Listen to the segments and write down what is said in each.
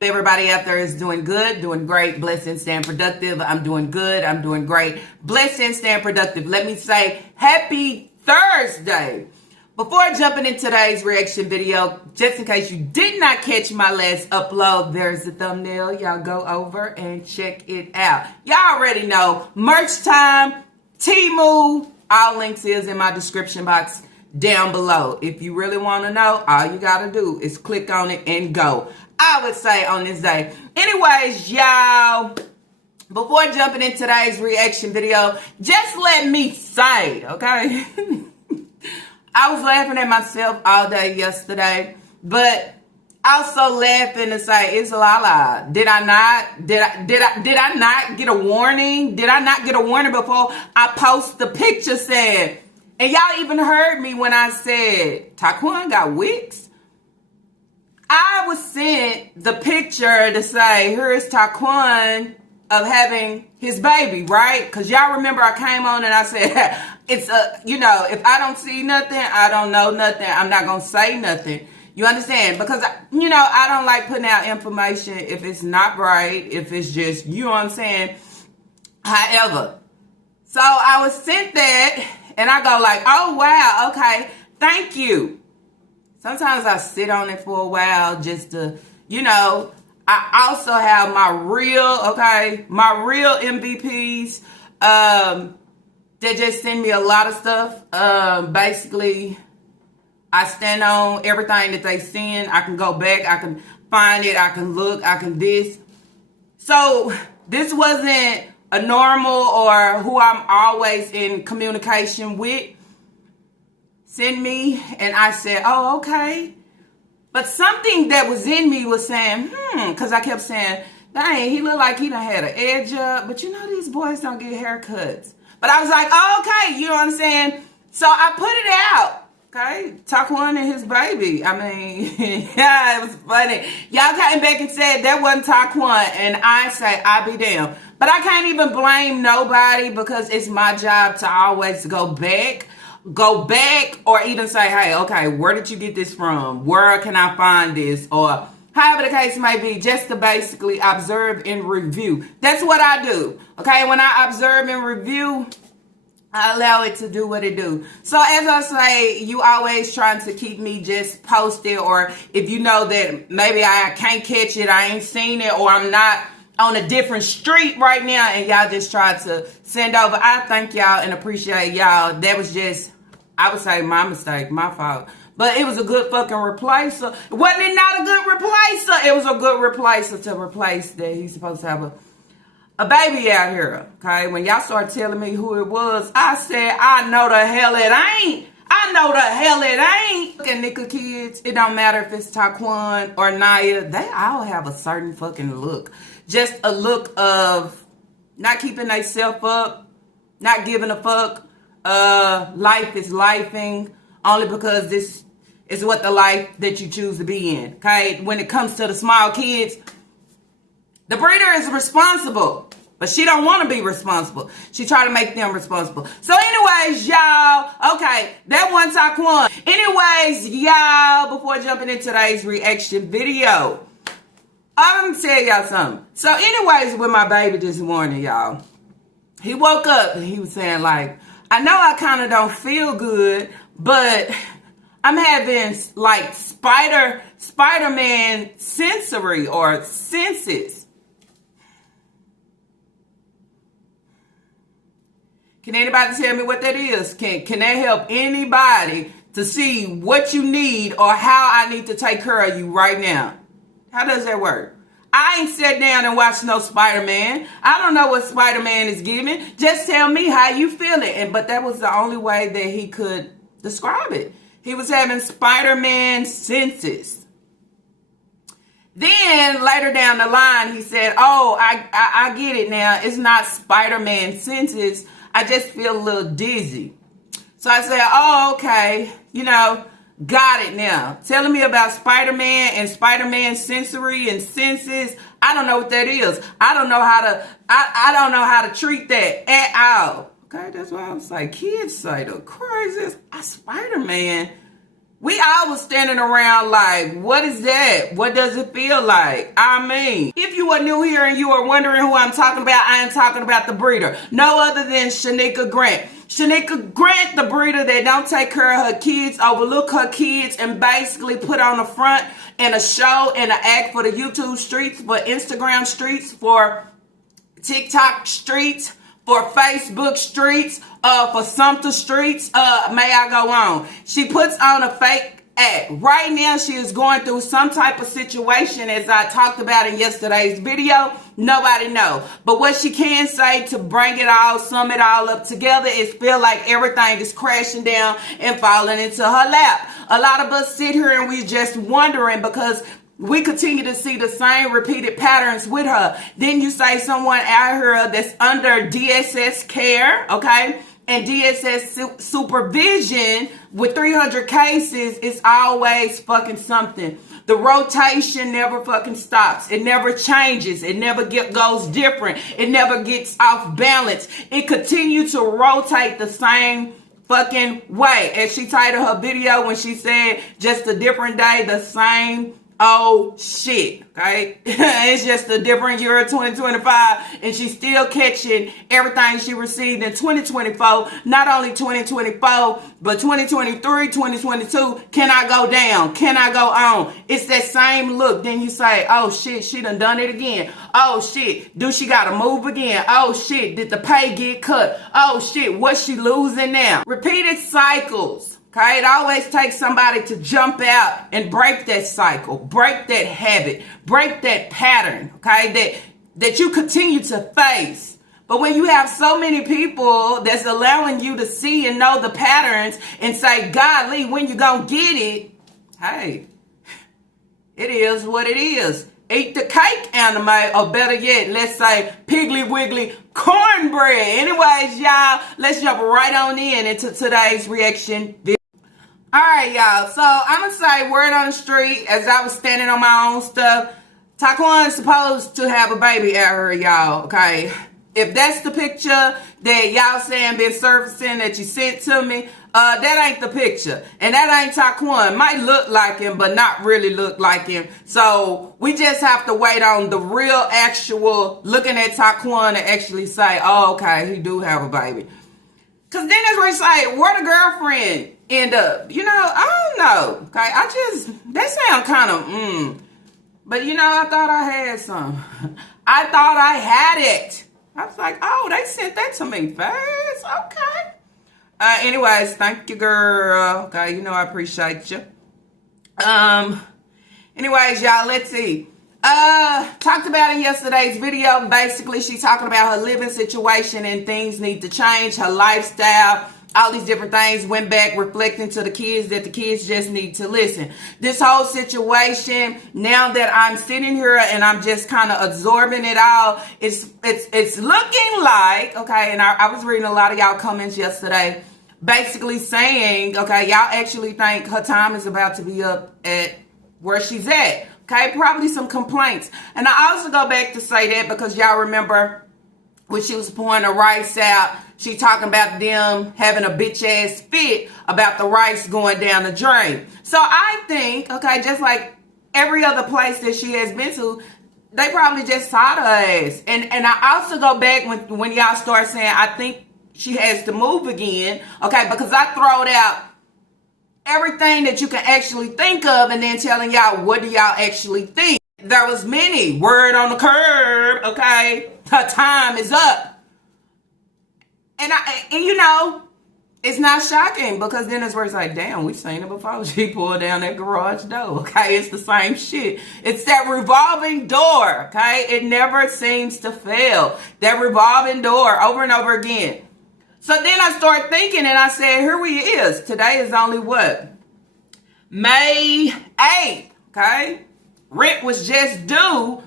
Everybody out there is doing good, doing great, blessed and staying productive. I'm doing good, I'm doing great, blessed and staying productive. Let me say happy Thursday. Before jumping into today's reaction video, just in case you did not catch my last upload, there's the thumbnail. Y'all go over and check it out. Y'all already know, merch time, Temu, all links is in my description box down below. If you really want to know, all you got to do is click on it and go. I would say on this day. Anyways, y'all, before jumping into today's reaction video, just let me say, okay? I was laughing at myself all day yesterday, but also laughing to say, it's Lala. Did I not get a warning? Did I not get a warning before I post the picture saying, and y'all even heard me when I said, Taquan got wigs? I was sent the picture to say, here is Taquan of having his baby, right? Because y'all remember I came on and I said, it's if I don't see nothing, I don't know nothing. I'm not going to say nothing. You understand? Because, I don't like putting out information if it's not right, if it's just, you know what I'm saying? However, so I was sent that and I go like, oh, wow, okay, thank you. Sometimes I sit on it for a while just to, I also have my real MVPs that just send me a lot of stuff. Basically, I stand on everything that they send. I can go back, I can find it, I can look, I can this. So this wasn't a normal or who I'm always in communication with. Send me, and I said, oh, okay. But something that was in me was saying, because I kept saying, dang, he looked like he done had an edge up, but these boys don't get haircuts. But I was like, oh, okay, you know what I'm saying? So I put it out, okay? Taquan and his baby. I mean, yeah, it was funny. Y'all came back and said that wasn't Taquan, and I say, I be damned. But I can't even blame nobody because it's my job to always go back or even say, hey, okay, where did you get this from? Where can I find this? Or however the case may be, just to basically observe and review. That's what I do. Okay, when I observe and review, I allow it to do what it do. So as I say, you always trying to keep me just posted, or if you know that maybe I can't catch it, I ain't seen it, or I'm not on a different street right now, and y'all just try to send over. I thank y'all and appreciate y'all. That was just, I would say, my mistake, my fault. But it was a good fucking replacer. Wasn't it not a good replacer? It was a good replacer to replace that he's supposed to have a baby out here. Okay, when y'all started telling me who it was, I said, I know the hell it ain't. I know the hell it ain't. Look at Nika kids. It don't matter if it's Taquan or Naya. They all have a certain fucking look. Just a look of not keeping themselves up, not giving a fuck. Life is lifing only because this is what the life that you choose to be in. Okay, when it comes to the small kids, the breeder is responsible, but she don't want to be responsible. She try to make them responsible. So anyways, y'all, okay, that one Taquan. Anyways, y'all, before jumping into today's reaction video, I'm gonna tell y'all something. So anyways, with my baby this morning, y'all, he woke up and he was saying like, I know I kind of don't feel good, but I'm having like Spider-Man sensory or senses. Can anybody tell me what that is? Can that help anybody to see what you need or how I need to take care of you right now? How does that work? I ain't sat down and watched no Spider-Man. I don't know what Spider-Man is giving. Just tell me how you feeling. But that was the only way that he could describe it. He was having Spider-Man senses. Then later down the line, he said, oh, I get it now. It's not Spider-Man senses. I just feel a little dizzy. So I said, oh, okay. Got it now. Telling me about Spider-Man and Spider-Man sensory and senses. I don't know what that is. I don't know how to treat that at all. Okay, that's why I was like, kids say the craziest. Spider-Man. We all was standing around like, what is that? What does it feel like? I mean, if you are new here and you are wondering who I'm talking about, I am talking about the breeder. No other than Shanika Grant. Shanika Grant, the breeder that don't take care of her kids, overlook her kids, and basically put on a front and a show and an act for the YouTube streets, for Instagram streets, for TikTok streets, for Facebook streets, for Sumter streets, may I go on. She puts on a fake act. Right now, she is going through some type of situation, as I talked about in yesterday's video. Nobody know. But what she can say to bring it all, sum it all up together, is feel like everything is crashing down and falling into her lap. A lot of us sit here and we just wondering because we continue to see the same repeated patterns with her. Then you say someone out here that's under DSS care, okay, and DSS supervision with 300 cases is always fucking something. The rotation never fucking stops. It never changes. It never goes different. It never gets off balance. It continues to rotate the same fucking way. As she titled her video when she said, just a different day, the same old shit, okay? It's just a different year of 2025, and she's still catching everything she received in 2024. Not only 2024, but 2023, 2022. Can I go down? Can I go on? It's that same look. Then you say, oh shit, she done it again. Oh shit, do she gotta move again? Oh shit, did the pay get cut? Oh shit, what's she losing now? Repeated cycles. Okay, it always takes somebody to jump out and break that cycle, break that habit, break that pattern, okay, that you continue to face. But when you have so many people that's allowing you to see and know the patterns and say, golly, when you gonna get it, hey, it is what it is. Eat the cake, anime, or better yet, let's say Piggly Wiggly cornbread. Anyways, y'all, let's jump right on into today's reaction video. All right, y'all. So I'm going to say word on the street as I was standing on my own stuff. Taquan's supposed to have a baby out here, y'all. Okay. If that's the picture that y'all saying been surfacing that you sent to me, that ain't the picture. And that ain't Taquan. Might look like him, but not really look like him. So we just have to wait on the real actual looking at Taquan to actually say, oh, okay, he do have a baby. Because then that's where you say, where the girlfriend end up? You know, I don't know. Okay, that sound kind of, But you know, I thought I had some. I thought I had it. I was like, oh, they sent that to me fast. Okay. Anyways, thank you, girl. Okay, you know I appreciate you. Anyways, y'all, let's see. Talked about in yesterday's video. Basically, she's talking about her living situation and things need to change, her lifestyle, all these different things. Went back reflecting to the kids that the kids just need to listen. This whole situation, now that I'm sitting here and I'm just kind of absorbing it all, it's looking like, okay, and I was reading a lot of y'all comments yesterday, basically saying, okay, y'all actually think her time is about to be up at where she's at. Okay, probably some complaints. And I also go back to say that because y'all remember when she was pouring the rice out, she talking about them having a bitch ass fit about the rice going down the drain. So I think, okay, just like every other place that she has been to, they probably just saw her ass. And I also go back when y'all start saying, I think she has to move again, okay, because I throwed out everything that you can actually think of and then telling y'all what do y'all actually think. There was many. Word on the curb, okay? Her time is up. And you know, it's not shocking because then it's where it's like, damn, we've seen it before. She pulled down that garage door, okay? It's the same shit. It's that revolving door, okay? It never seems to fail. That revolving door over and over again. So then I started thinking and I said, here we is. Today is only what? May 8th, okay? Rent was just due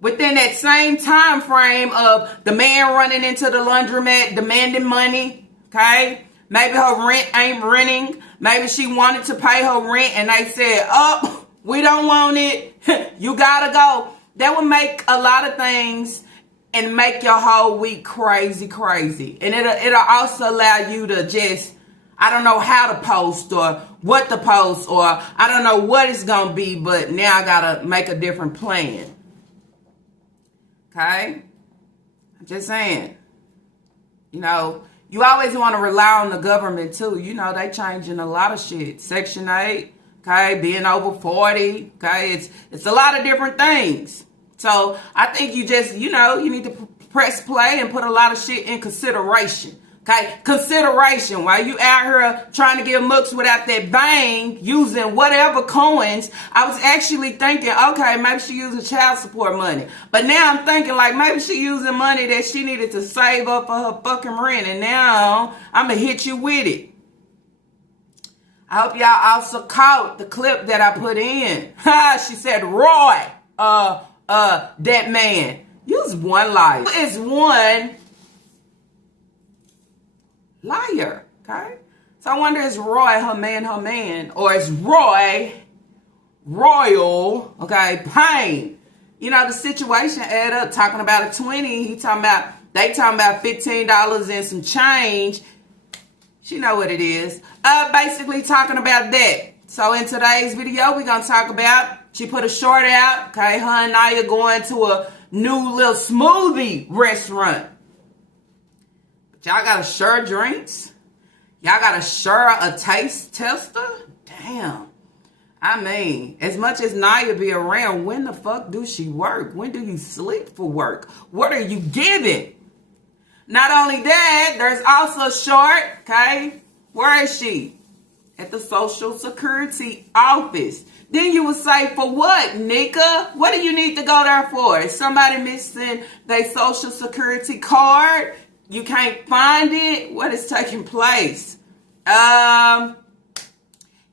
within that same time frame of the man running into the laundromat demanding money, okay? Maybe her rent ain't renting. Maybe she wanted to pay her rent and they said, oh, we don't want it. You gotta go. That would make a lot of things and make your whole week crazy. And it'll also allow you to just, I don't know how to post or what to post, or I don't know what it's going to be, but now I got to make a different plan. Okay? I'm just saying. You know, you always want to rely on the government too. You know, they changing a lot of shit. Section 8, okay, being over 40, okay? It's a lot of different things. So I think you just, you know, you need to press play and put a lot of shit in consideration. Okay, consideration. While you out here trying to get mooks without that bang, using whatever coins, I was actually thinking, okay, maybe she using child support money. But now I'm thinking like maybe she using money that she needed to save up for her fucking rent. And now I'm going to hit you with it. I hope y'all also caught the clip that I put in. She said, Roy, that man. You's one liar. You is one liar, okay? So I wonder, is Roy her man, or is Roy Royal, okay, Pain? You know, the situation add up, talking about a 20, they talking about $15 and some change. She know what it is. Basically talking about that. So in today's video, we're going to talk about, she put a short out, okay, her and Naya going to a new little smoothie restaurant. But y'all got to share drinks? Y'all got to share a taste tester? Damn. I mean, as much as Naya be around, when the fuck do she work? When do you sleep for work? What are you giving? Not only that, there's also Short, okay? Where is she? At the Social Security office. Then you would say, for what, Nika? What do you need to go there for? Is somebody missing their Social Security card? You can't find it? What is taking place?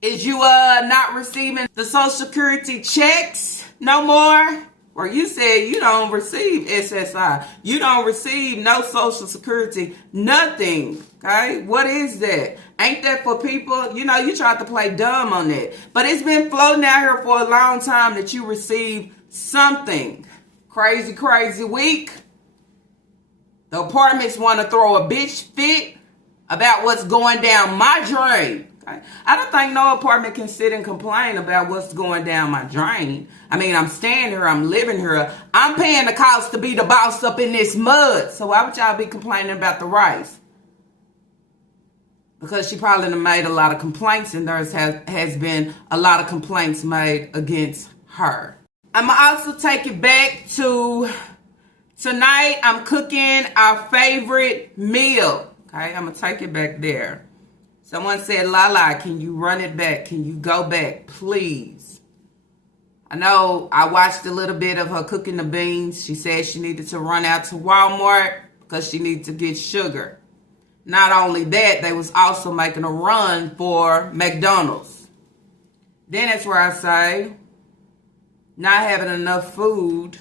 Is you not receiving the Social Security checks no more? Or you said you don't receive SSI. You don't receive no Social Security, nothing, okay? What is that? Ain't that for people? You know, you tried to play dumb on that. But it's been floating out here for a long time that you receive something. Crazy, crazy week. The apartments want to throw a bitch fit about what's going down my drain. Okay? I don't think no apartment can sit and complain about what's going down my drain. I mean, I'm staying here. I'm living here. I'm paying the cost to be the boss up in this mud. So why would y'all be complaining about the rice? Because she probably done made a lot of complaints, and there has been a lot of complaints made against her. I'm going to also take it back to tonight. I'm cooking our favorite meal. Okay, I'm going to take it back there. Someone said, Lala, can you run it back? Can you go back, please? I know I watched a little bit of her cooking the beans. She said she needed to run out to Walmart because she needed to get sugar. Not only that, they was also making a run for McDonald's. Then that's where I say, not having enough food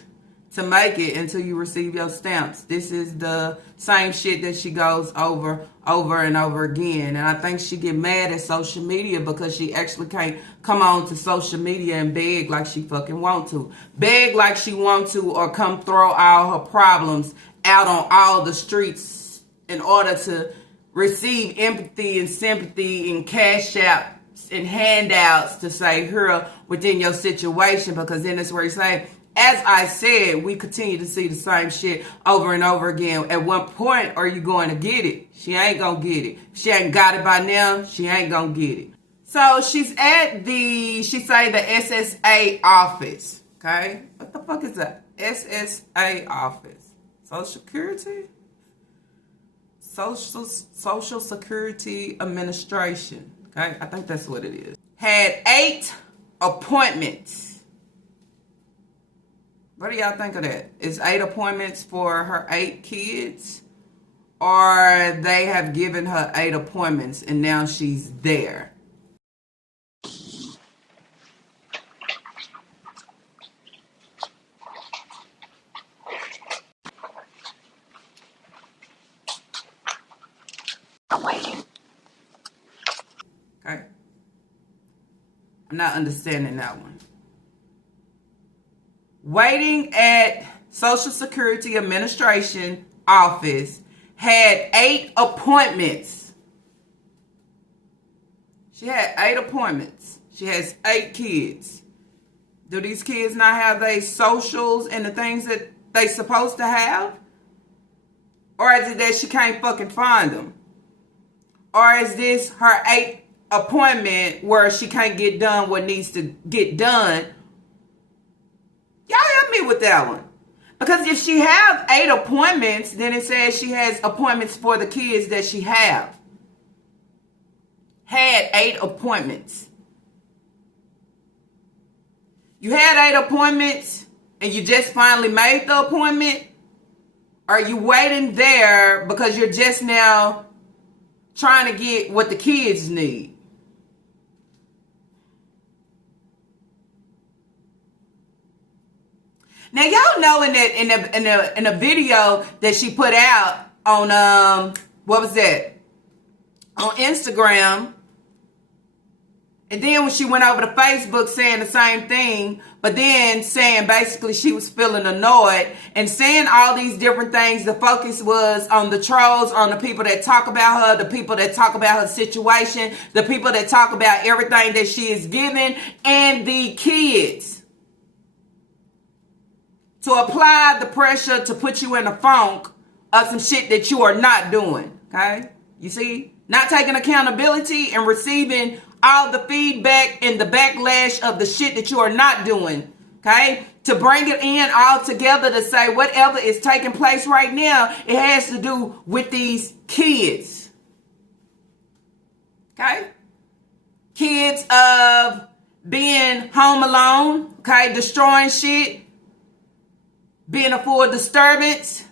to make it until you receive your stamps. This is the same shit that she goes over and over again. And I think she get mad at social media because she actually can't come on to social media and beg like she fucking want to. Beg like she want to, or come throw all her problems out on all the streets in order to receive empathy and sympathy and cash outs and handouts to say here within your situation. Because then that's where you say, as I said, we continue to see the same shit over and over again. At what point are you going to get it? She ain't going to get it. If she ain't got it by now, she ain't going to get it. So she's at the SSA office. Okay? What the fuck is that? SSA office. Social Security? Social Security Administration. Okay? I think that's what it is. Had 8 appointments. What do y'all think of that? Is 8 appointments for her 8 kids? Or they have given her 8 appointments and now she's there? I'm waiting. I'm not understanding that one. Waiting at Social Security Administration office, had 8 appointments. She had 8 appointments. She has 8 kids. Do these kids not have their socials and the things that they supposed to have? Or is it that she can't fucking find them? Or is this her 8th appointment where she can't get done what needs to get done? Y'all help me with that one. Because if she have 8 appointments, then it says she has appointments for the kids that she have. Had 8 appointments. You had 8 appointments and you just finally made the appointment? Or are you waiting there because you're just now trying to get what the kids need? Now y'all know in a video that she put out on what was that? On Instagram. And then when she went over to Facebook saying the same thing, but then saying basically she was feeling annoyed and saying all these different things, the focus was on the trolls, on the people that talk about her, the people that talk about her situation, the people that talk about everything that she is giving, and the kids. To apply the pressure to put you in a funk of some shit that you are not doing, okay? You see? Not taking accountability and receiving all the feedback and the backlash of the shit that you are not doing, okay? To bring it in all together to say whatever is taking place right now, it has to do with these kids, okay? Kids of being home alone, okay? Destroying shit. Being a full disturbance,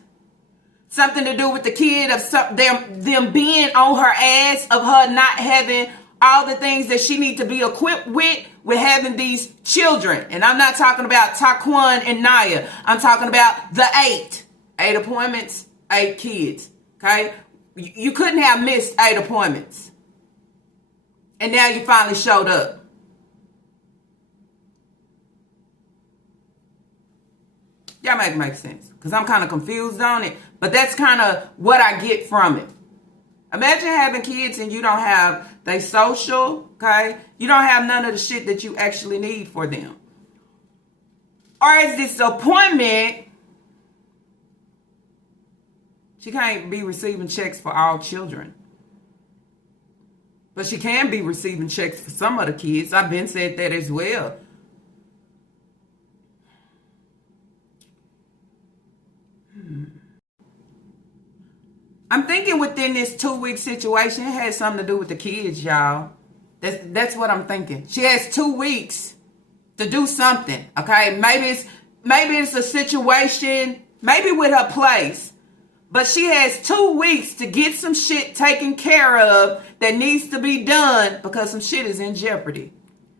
something to do with the kid of them being on her ass, of her not having all the things that she needs to be equipped with having these children. And I'm not talking about Taquan and Naya. I'm talking about the 8 appointments, 8 kids. Okay, you couldn't have missed 8 appointments, and now you finally showed up. Y'all make sense. Because I'm kind of confused on it. But that's kind of what I get from it. Imagine having kids and you don't have they social, okay? You don't have none of the shit that you actually need for them. Or is this appointment, she can't be receiving checks for all children. But she can be receiving checks for some of the kids. I've been said that as well. I'm thinking within this 2-week situation, it has something to do with the kids, y'all. That's what I'm thinking. She has 2 weeks to do something, okay? Maybe it's a situation, maybe with her place. But she has 2 weeks to get some shit taken care of that needs to be done because some shit is in jeopardy.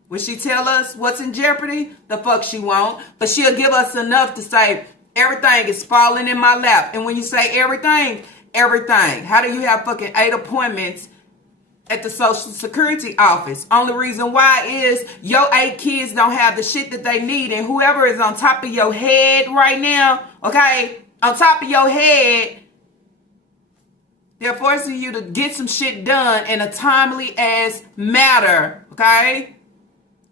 Will she tell us what's in jeopardy? The fuck she won't. But she'll give us enough to say, everything is falling in my lap. And when you say everything, everything. How do you have fucking 8 appointments at the Social Security office? Only reason why is your 8 kids don't have the shit that they need. And whoever is on top of your head right now, okay, on top of your head, they're forcing you to get some shit done in a timely ass matter, okay?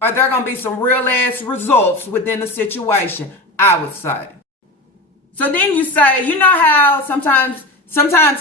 Or there are going to be some real ass results within the situation, I would say. So then you say, you know how sometimes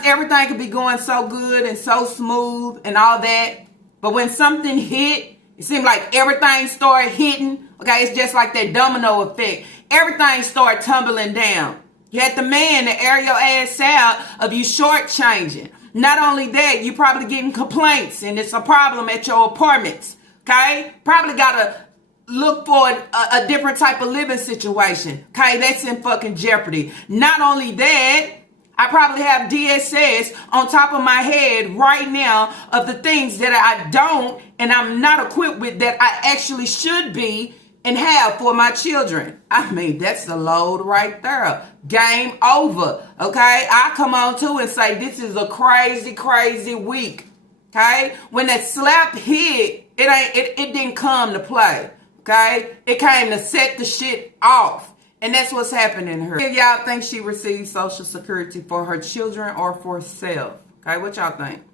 everything can be going so good and so smooth and all that. But when something hit, it seemed like everything started hitting. Okay, it's just like that domino effect. Everything started tumbling down. You had the man to air your ass out of you shortchanging. Not only that, you probably getting complaints and it's a problem at your apartments. Okay, probably got to look for a different type of living situation. Okay, that's in fucking jeopardy. Not only that, I probably have DSS on top of my head right now of the things that I don't and I'm not equipped with that I actually should be and have for my children. I mean, that's the load right there. Game over. Okay, I come on too and say this is a crazy, crazy week. Okay, when that slap hit It didn't come to play. Okay? It came to set the shit off. And that's what's happening to her. Y'all think she received Social Security for her children or for herself? Okay, what y'all think?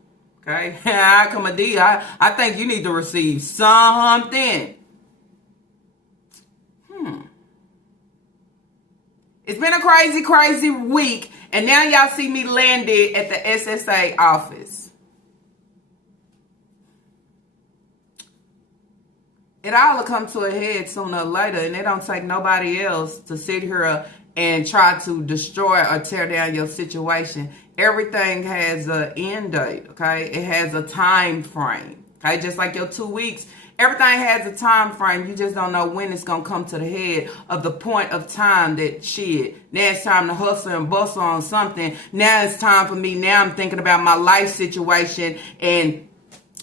Okay, I think you need to receive something. It's been a crazy, crazy week. And now y'all see me landed at the SSA office. It all will come to a head sooner or later, and it don't take nobody else to sit here and try to destroy or tear down your situation. Everything has an end date, okay? It has a time frame, okay? Just like your 2 weeks, everything has a time frame. You just don't know when it's going to come to the head of the point of time that shit. Now it's time to hustle and bustle on something. Now it's time for me. Now I'm thinking about my life situation and,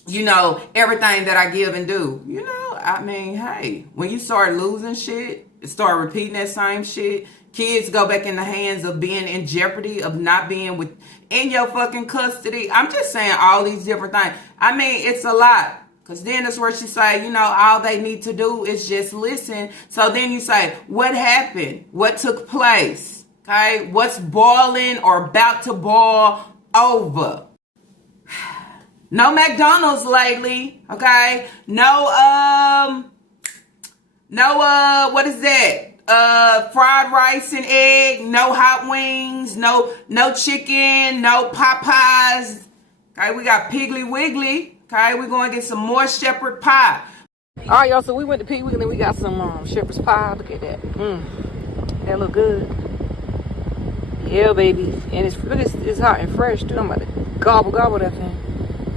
you know, everything that I give and do. You know, I mean, hey, when you start losing shit, start repeating that same shit, kids go back in the hands of being in jeopardy, of not being in your fucking custody. I'm just saying all these different things. I mean, it's a lot. Because then that's where she say, you know, all they need to do is just listen. So then you say, what happened? What took place? Okay? What's boiling or about to boil over? No McDonald's lately, okay? No, what is that? Fried rice and egg, no hot wings, no chicken, no Popeyes. Okay, we got Piggly Wiggly. Okay, we're going to get some more shepherd pie. All right, y'all, so we went to Piggly Wiggly and we got some shepherd's pie. Look at that. That look good. Yeah, baby. And it's hot and fresh, too. I'm about to gobble that thing.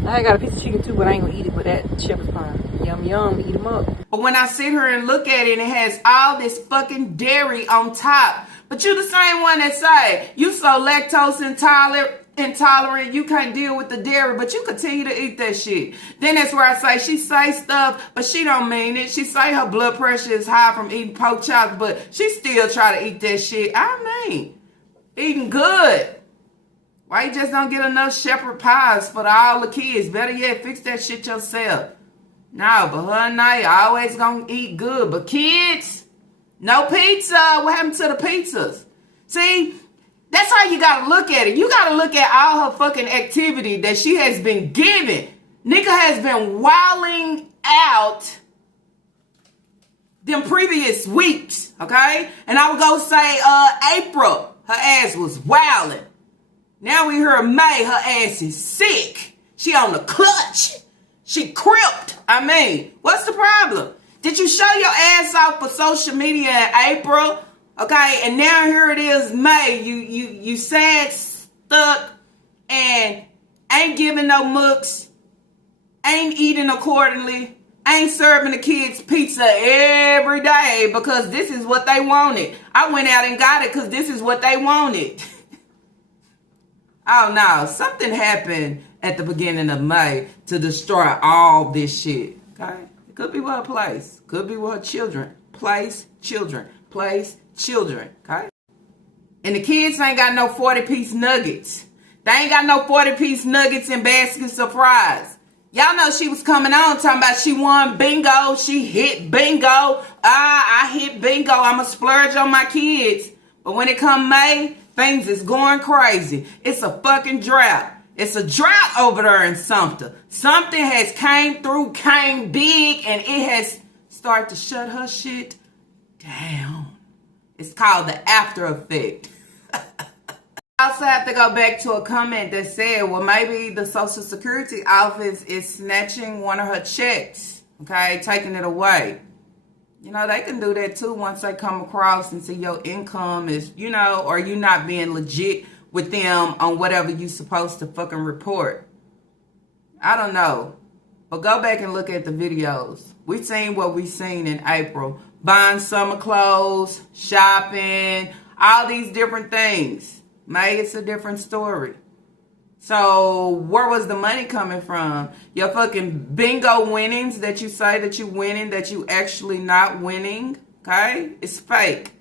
I got a piece of chicken too, but I ain't gonna eat it with that shepherd's pie. Yum, yum, eat them up. But when I sit here and look at it, it has all this fucking dairy on top. But you the same one that say, you so lactose intolerant, you can't deal with the dairy, but you continue to eat that shit. Then that's where I say, she say stuff, but she don't mean it. She say her blood pressure is high from eating pork chops, but she still try to eat that shit. I mean, eating good. Why you just don't get enough shepherd pies for all the kids? Better yet, fix that shit yourself. No, but her and I always gonna eat good. But kids, no pizza. What happened to the pizzas? See, that's how you gotta look at it. You gotta look at all her fucking activity that she has been given. Nigga has been wilding out them previous weeks, okay? And I would go say April, her ass was wilding. Now we hear May, her ass is sick. She on the clutch. She cripped. I mean, what's the problem? Did you show your ass off for social media in April? Okay, and now here it is May. You sad, stuck, and ain't giving no mooks, ain't eating accordingly, ain't serving the kids pizza every day because this is what they wanted. I went out and got it because this is what they wanted. Oh no, something happened at the beginning of May to destroy all this shit. Okay? It could be with her place. Could be with her children. Place, children. Place, children. Okay? And the kids ain't got no 40-piece nuggets. They ain't got no 40-piece nuggets and baskets of fries. Y'all know she was coming on talking about she won bingo. She hit bingo. I hit bingo. I'ma splurge on my kids. But when it come May, things is going crazy. It's a fucking drought. It's a drought over there in Sumter. Something has came big, and it has started to shut her shit down. It's called the after effect. I also have to go back to a comment that said, well, maybe the Social Security office is snatching one of her checks, okay, taking it away. You know, they can do that too once they come across and see your income is, you know, or you not being legit with them on whatever you supposed to fucking report. I don't know. But go back and look at the videos. We seen what we seen in April. Buying summer clothes, shopping, all these different things. May, it's a different story. So where was the money coming from? Your fucking bingo winnings that you say that you winning, that you actually not winning, okay? It's fake.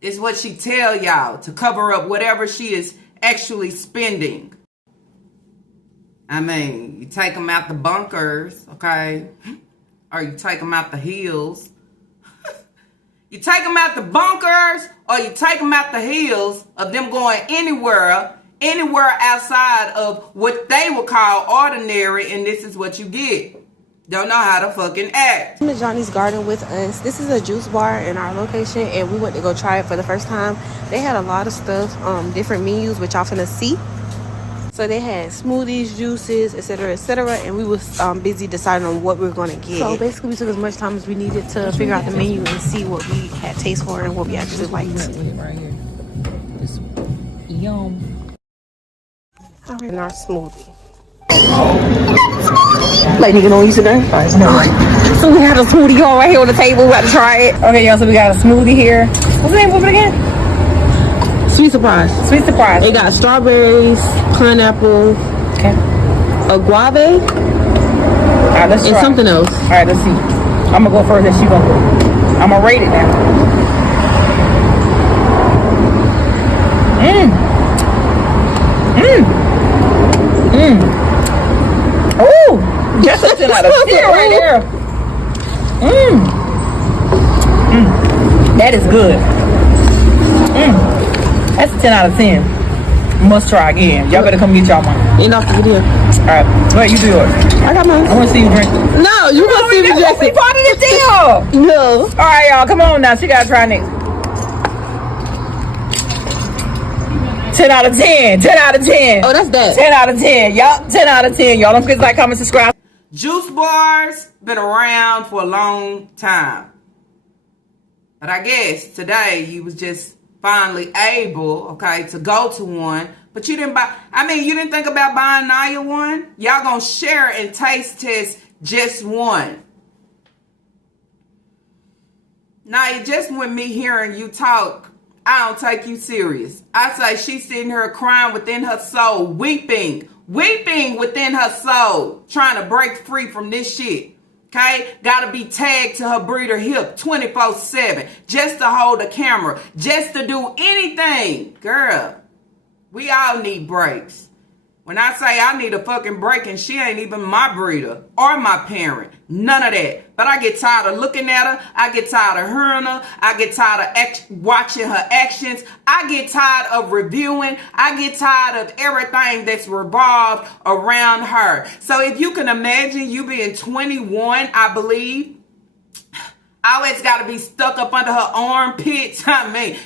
It's what she tell y'all to cover up whatever she is actually spending. I mean, you take them out the bunkers, okay? or you take them out the hills. You take them out the bunkers, or you take them out the hills of them going anywhere outside of what they would call ordinary, and this is what you get. Don't know how to fucking act. I'm at Johnny's Garden with us. This is a juice bar in our location, and we went to go try it for the first time. They had a lot of stuff, different menus, which y'all finna see. So they had smoothies, juices, etc., and we was busy deciding on what we were gonna get. So basically, we took as much time as we needed to figure out the menu and see what we had taste for and what we actually liked. Right here. This yum. All right, and our smoothie. Like, nigga, don't use it there? So we have a smoothie all right here on the table. We got to try it. Okay, y'all, so we got a smoothie here. What's the name of it again? Sweet surprise. Sweet surprise. They got strawberries, pineapple, Okay. a guave, All right, let's try. and something else. All right, let's see. I'm gonna go first, and she gonna go. I'm gonna rate it now. Ooh, that's a 10 out of 10 right there. That is good. That's a 10 out of 10. Must try again. Y'all better come get y'all money. End off the video. All right, wait, you do yours. I got mine. I want to see you drink. No, you gonna see me That's drink it. part of the deal. No. All right, y'all, come on now. She gotta try next. 10 out of 10. 10 out of 10. Oh, that's that. 10 out of 10. Y'all, 10 out of 10. Y'all don't forget to like, comment, subscribe. Juice bars been around for a long time. But I guess today you was just finally able, okay, to go to one. But you didn't buy, you didn't think about buying Naya one? Y'all gonna share and taste test just one. Naya, just with me hearing you talk, I don't take you serious. I say she's sitting here crying within her soul, weeping within her soul, trying to break free from this shit. Okay? Gotta be tagged to her breeder hip 24/7 just to hold the camera, just to do anything. Girl, we all need breaks. When I say I need a fucking break and she ain't even my breeder or my parent, none of that. But I get tired of looking at her. I get tired of hearing her. I get tired of watching her actions. I get tired of reviewing. I get tired of everything that's revolved around her. So if you can imagine you being 21, I believe, always got to be stuck up under her armpits.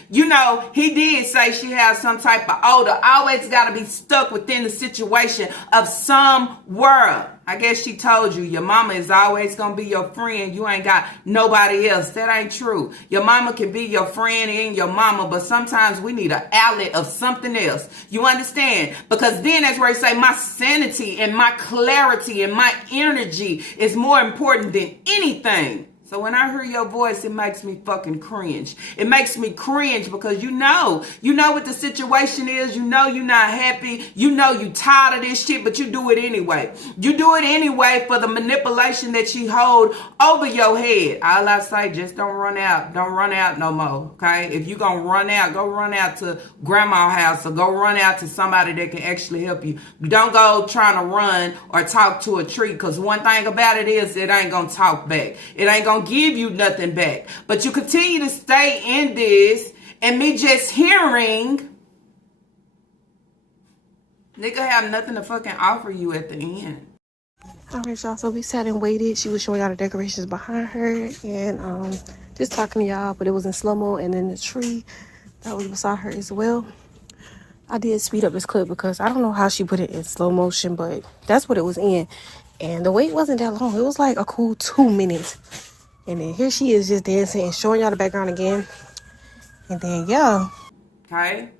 You know, he did say she has some type of odor. Always got to be stuck within the situation of some world. I guess she told you your mama is always going to be your friend. You ain't got nobody else. That ain't true. Your mama can be your friend and your mama, but sometimes we need an outlet of something else. You understand? Because then that's where I say my sanity and my clarity and my energy is more important than anything. So when I hear your voice, it makes me fucking cringe. It makes me cringe because you know what the situation is. You know you're not happy. You know you tired of this shit, but you do it anyway. You do it anyway for the manipulation that she hold over your head. All I say, just don't run out. Don't run out no more, okay? If you gonna run out, go run out to grandma's house or go run out to somebody that can actually help you. Don't go trying to run or talk to a tree, because one thing about it is it ain't gonna talk back. It ain't gonna give you nothing back. But you continue to stay in this, and me just hearing nigga have nothing to fucking offer you at the end. Alright, y'all, so we sat and waited. She was showing y'all the decorations behind her and just talking to y'all, but it was in slow-mo, and then the tree that was beside her as well. I did speed up this clip because I don't know how she put it in slow motion, but that's what it was in. And the wait wasn't that long. It was like a cool 2 minutes. And then here she is just dancing and showing y'all the background again. And then, yeah. Okay?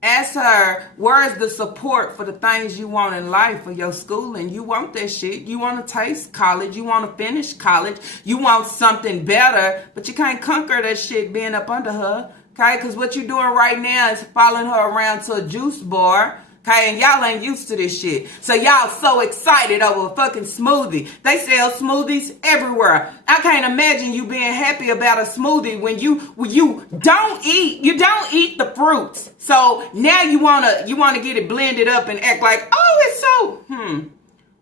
Ask her, where is the support for the things you want in life, for your schooling? You want that shit. You want to taste college. You want to finish college. You want something better, but you can't conquer that shit being up under her. Okay? Because what you're doing right now is following her around to a juice bar. Okay, and y'all ain't used to this shit. So y'all so excited over a fucking smoothie. They sell smoothies everywhere. I can't imagine you being happy about a smoothie when you don't eat the fruits. So now you wanna get it blended up and act like, oh, it's so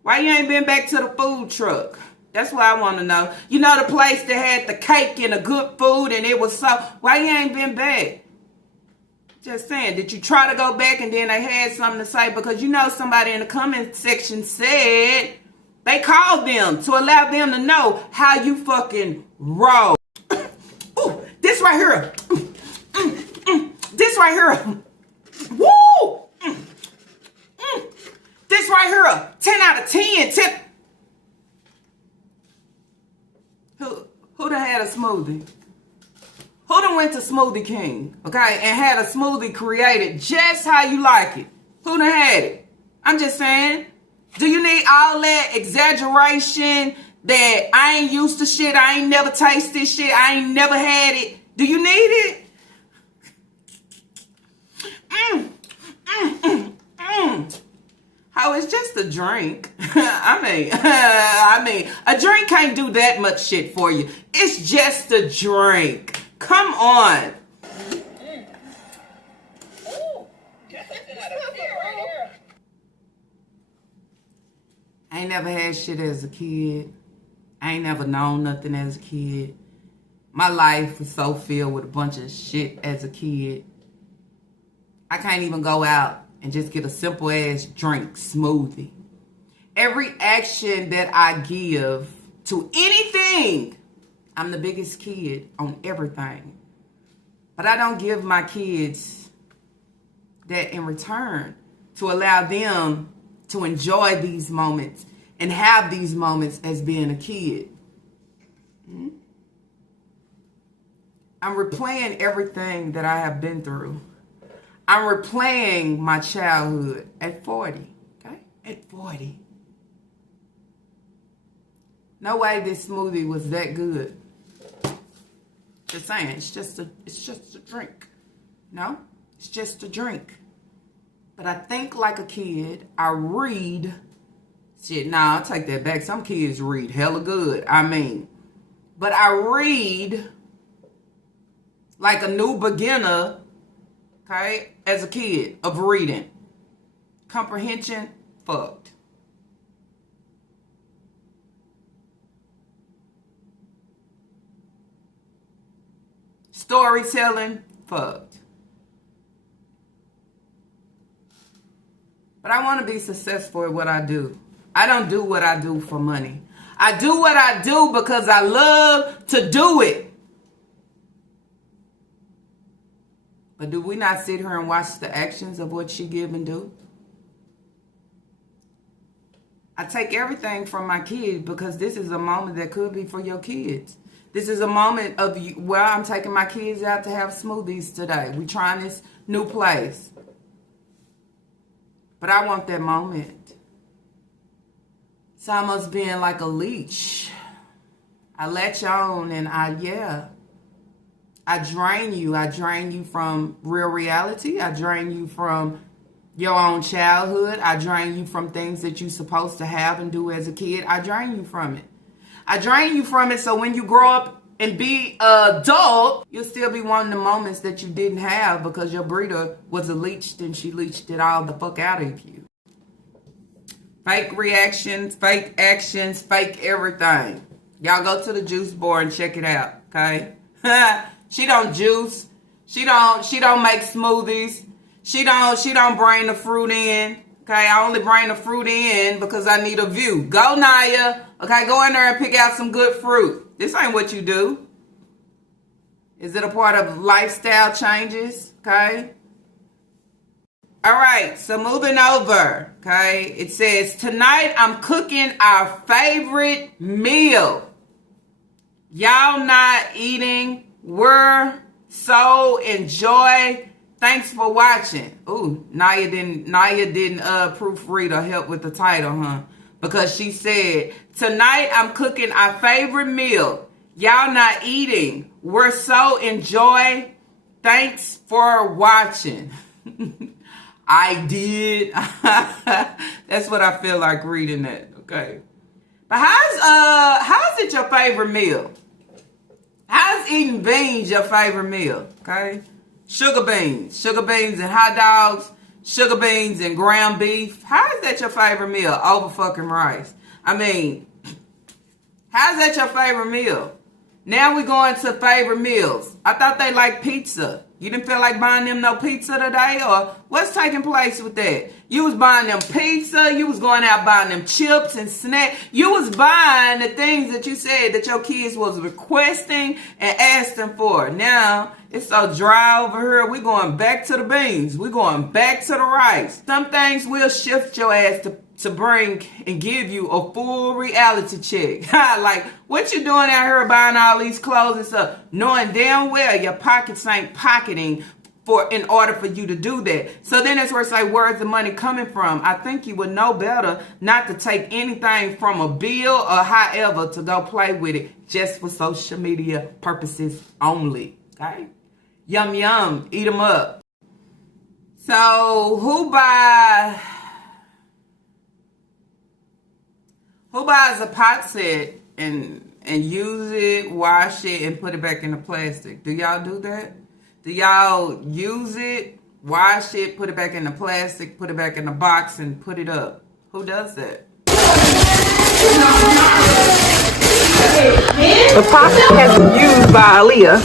why you ain't been back to the food truck? That's what I want to know. You know the place that had the cake and the good food and it was so... Why you ain't been back? Just saying, did you try to go back and then they had something to say? Because you know somebody in the comment section said they called them to allow them to know how you fucking roll. Ooh, this right here. This right here. Woo! This right here. 10 out of 10. 10. Who done had a smoothie? Who done went to Smoothie King, okay, and had a smoothie created just how you like it? Who done had it? I'm just saying, do you need all that exaggeration that I ain't used to shit, I ain't never tasted shit, I ain't never had it? Do you need it? Oh, it's just a drink. I mean, a drink can't do that much shit for you. It's just a drink. Come on. I ain't never had shit as a kid. I ain't never known nothing as a kid. My life was so filled with a bunch of shit as a kid. I can't even go out and just get a simple ass drink, smoothie. Every action that I give to anything, I'm the biggest kid on everything. But I don't give my kids that in return to allow them to enjoy these moments and have these moments as being a kid. I'm replaying everything that I have been through. I'm replaying my childhood at 40, okay? At 40. No way this smoothie was that good. Just saying, it's just a drink. No, it's just a drink. But I think like a kid. I read. Shit, nah, I'll take that back. Some kids read hella good. But I read like a new beginner, okay, as a kid of reading. Comprehension, fucked. Storytelling, fucked. But I want to be successful at what I do. I don't do what I do for money. I do what I do because I love to do it. But do we not sit here and watch the actions of what she give and do? I take everything from my kids because this is a moment that could be for your kids. This is a moment of where I'm taking my kids out to have smoothies today. We trying this new place. But I want that moment. It's almost being like a leech. I let you on and I drain you. I drain you from real reality. I drain you from your own childhood. I drain you from things that you're supposed to have and do as a kid. I drain you from it. I drain you from it so when you grow up and be an adult, you'll still be wanting the moments that you didn't have because your breeder was a leech and she leached it all the fuck out of you. Fake reactions, fake actions, fake everything. Y'all go to the juice bar and check it out, okay? She don't juice. She don't make smoothies. She don't bring the fruit in. Okay, I only bring the fruit in because I need a view. Go, Naya. Okay, go in there and pick out some good fruit. This ain't what you do. Is it a part of lifestyle changes? Okay. All right, so moving over. Okay, it says, tonight I'm cooking our favorite meal. Y'all not eating. We're so enjoy. Thanks for watching. Ooh, Naya didn't proofread or help with the title, huh? Because she said, tonight I'm cooking our favorite meal. Y'all not eating. We're so enjoy. Thanks for watching. I did. That's what I feel like reading that. Okay. But how's it your favorite meal? How's eating beans your favorite meal? Okay. Sugar beans and hot dogs, sugar beans and ground beef. How is that your favorite meal over fucking rice? I mean, How's that your favorite meal? Now we going to favorite meals. I thought they liked pizza. You didn't feel like buying them no pizza today? Or what's taking place with that? You was buying them pizza. You was going out buying them chips and snacks. You was buying the things that you said that your kids was requesting and asking for. Now, it's so dry over here. We going back to the beans. We going back to the rice. Some things will shift your ass to bring and give you a full reality check. Like, what you doing out here buying all these clothes and stuff, knowing damn well your pockets ain't pocketing in order for you to do that. So then that's where it's like, where's the money coming from? I think you would know better not to take anything from a bill or however to go play with it just for social media purposes only. Okay? Yum, yum. Eat them up. So who buys a pot set and use it, wash it, and put it back in the plastic? Do y'all do that? Do y'all use it, wash it, put it back in the plastic, put it back in the box, and put it up? Who does that? The pot has been used by Aaliyah.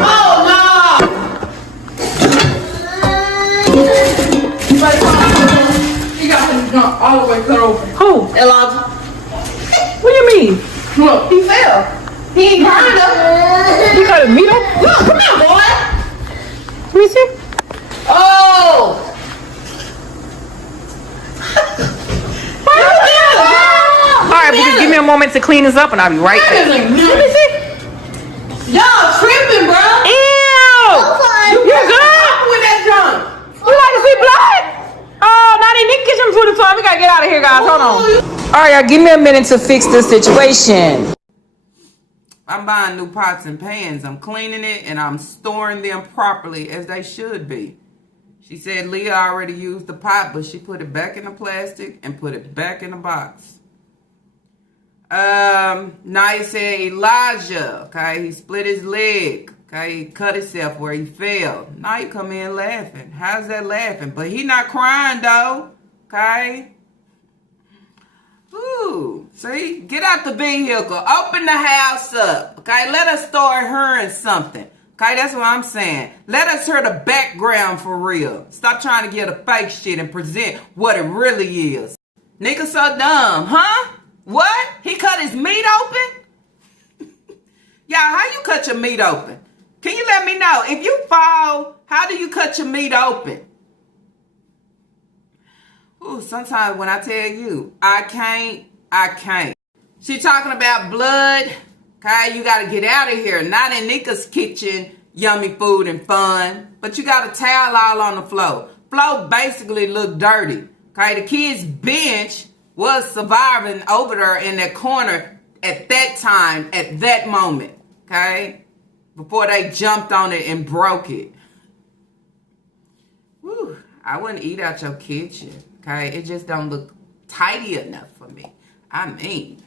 Oh, no! He got his junk all the way cut open. Who? Elijah. What do you mean? Look, he fell. He ain't burned up. You cut his meat off? Look, come here, boy. Let me see. Oh! Alright, but just give me a moment to clean this up and I'll be right back. Let me see. Y'all tripping, bro. Ew! You good? With that junk. You like to see blood? Oh, now they need kitchen food for me. We gotta get out of here, guys. Hold on. Alright, y'all, give me a minute to fix this situation. I'm buying new pots and pans. I'm cleaning it and I'm storing them properly as they should be. She said Leah already used the pot, but she put it back in the plastic and put it back in the box. Naya said Elijah, okay, he split his leg, okay, he cut himself where he fell. Now you come in laughing. How's that laughing? But he not crying though, okay? Ooh, see, get out the vehicle, open the house up, okay? Let us start hearing something, okay? That's what I'm saying. Let us hear the background for real. Stop trying to get a fake shit and present what it really is. Nigga so dumb, huh? What? He cut his meat open? Y'all, how you cut your meat open? Can you let me know? If you fall, how do you cut your meat open? Ooh, sometimes when I tell you, I can't. She talking about blood. Okay, you got to get out of here. Not in Nika's kitchen, yummy food and fun. But you got a towel all on the floor. Floor basically look dirty. Okay, the kids' bench was surviving over there in that corner at that time, at that moment. Okay, before they jumped on it and broke it. Whew, I wouldn't eat out your kitchen. Okay, it just don't look tidy enough for me. I mean,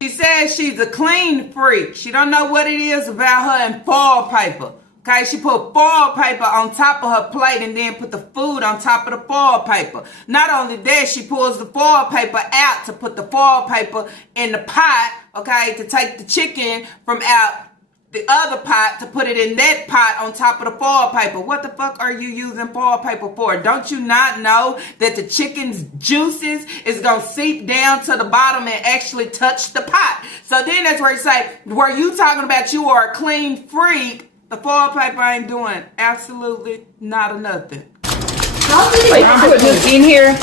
she says she's a clean freak. She don't know what it is about her and foil paper. Okay, she put foil paper on top of her plate and then put the food on top of the foil paper. Not only that, she pulls the foil paper out to put the foil paper in the pot, okay, to take the chicken from out the other pot to put it in that pot on top of the foil paper. What the fuck are you using foil paper for? Don't you not know that the chicken's juices is going to seep down to the bottom and actually touch the pot? So then that's where you say, were you talking about you are a clean freak? The foil paper ain't doing absolutely not a nothing. Like, I'm putting this in here.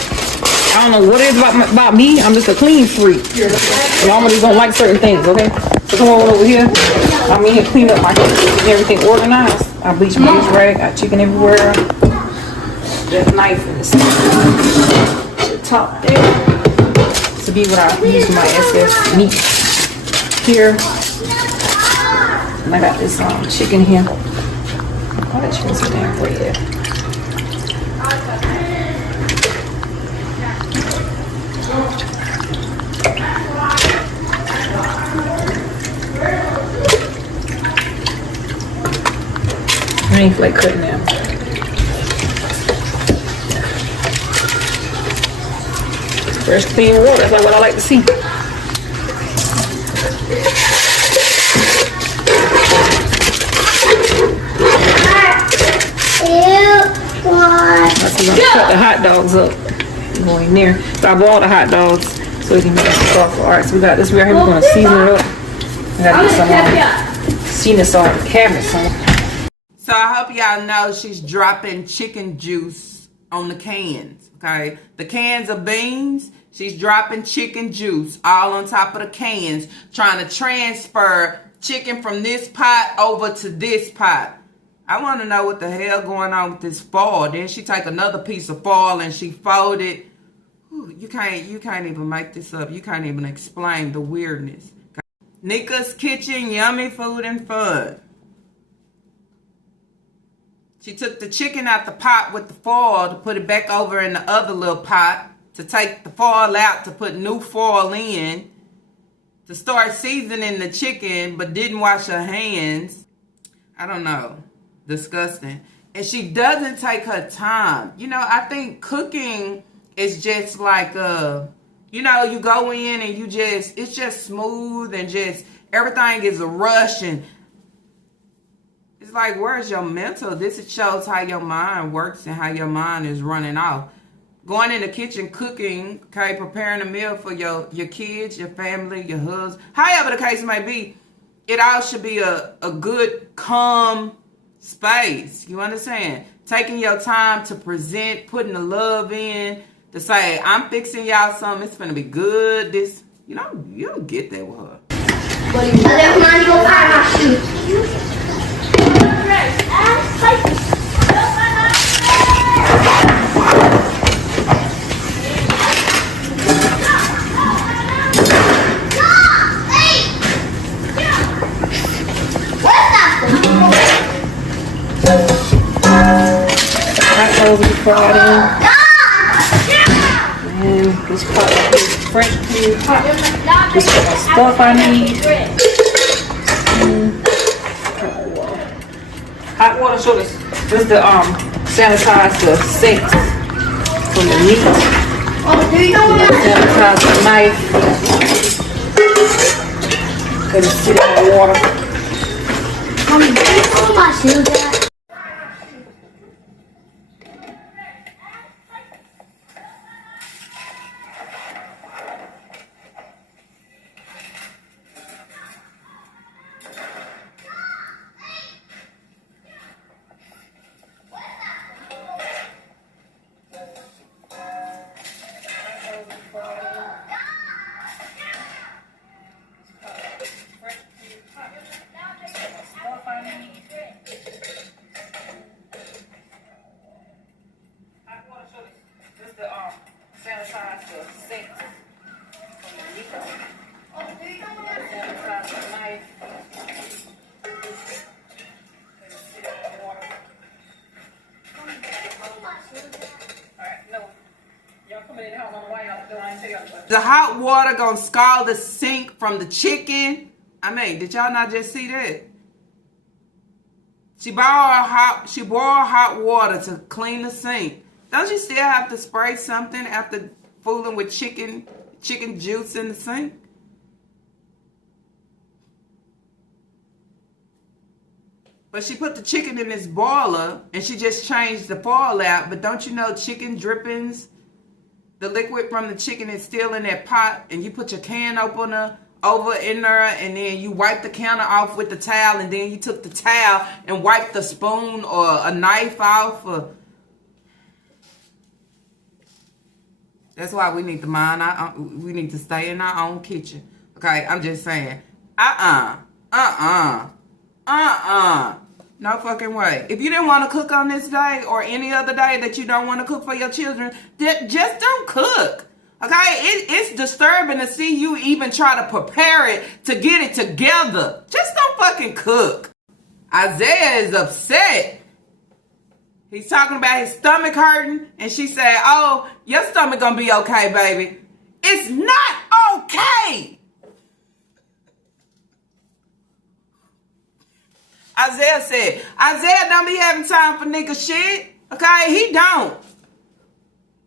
I don't know what it is about me. I'm just a clean freak. Mama just don't like certain things, okay? So come on over here. I'm in here cleaning up my kitchen, getting everything organized. I bleach my dish rag, got chicken everywhere. Just knife in the top there. To be what I use my excess meat here. And I got this chicken here. Oh, that chicken's so damn red. I ain't feel like cutting them. Fresh clean water, that's like what I like to see. we're gonna cut the hot dogs up. Go in there. So I bought the hot dogs so we can make some sauce. All right, so we got this right here. We're gonna season it up. We gotta get some seasoning salt and cabinet. So I hope y'all know she's dropping chicken juice on the cans. Okay, the cans of beans. She's dropping chicken juice all on top of the cans, trying to transfer chicken from this pot over to this pot. I want to know what the hell going on with this foil. Then she take another piece of foil and she fold it. Whew, you can't even make this up. You can't even explain the weirdness. Nika's Kitchen, yummy food and fun. She took the chicken out the pot with the foil to put it back over in the other little pot, to take the foil out to put new foil in, to start seasoning the chicken but didn't wash her hands. I don't know. Disgusting. And she doesn't take her time. You know, I think cooking is just like you know, you go in and it's just smooth and just everything is a rush, and it's like, where's your mental? This shows how your mind works and how your mind is running off. Going in the kitchen, cooking, okay, preparing a meal for your kids, your family, your husband, however the case may be, it all should be a good, calm space. You understand? Taking your time to present, putting the love in, to say, I'm fixing y'all something, it's gonna be good. This, you don't get that with her. Over the fried in. And this pot is French cream pot. This is the stuff I need. Hot water. So this is the sanitize the sinks from the meat. Sanitize the knife. Cause it's sitting in the water. Sanitize the sinks from the meat. Sanitize the knife. Alright, no. Y'all coming in the house on the way out the door, I ain't tell y'all. The hot water gonna scald the sink from the chicken. I mean, did y'all not just see that? She borrowed hot water to clean the sink. Don't you still have to spray something after fooling with chicken juice in the sink? But she put the chicken in this boiler and she just changed the foil out. But don't you know chicken drippings, the liquid from the chicken is still in that pot, and you put your can opener over in there, and then you wipe the counter off with the towel, and then you took the towel and wiped the spoon or a knife off. That's why we need to we need to stay in our own kitchen. Okay, I'm just saying. No fucking way. If you didn't want to cook on this day or any other day that you don't want to cook for your children, just don't cook. Okay, it's disturbing to see you even try to prepare it to get it together. Just don't fucking cook. Isaiah is upset. He's talking about his stomach hurting, and she said, oh, your stomach gonna be okay, baby. It's not okay. Isaiah said, Isaiah don't be having time for nigga shit. Okay, he don't.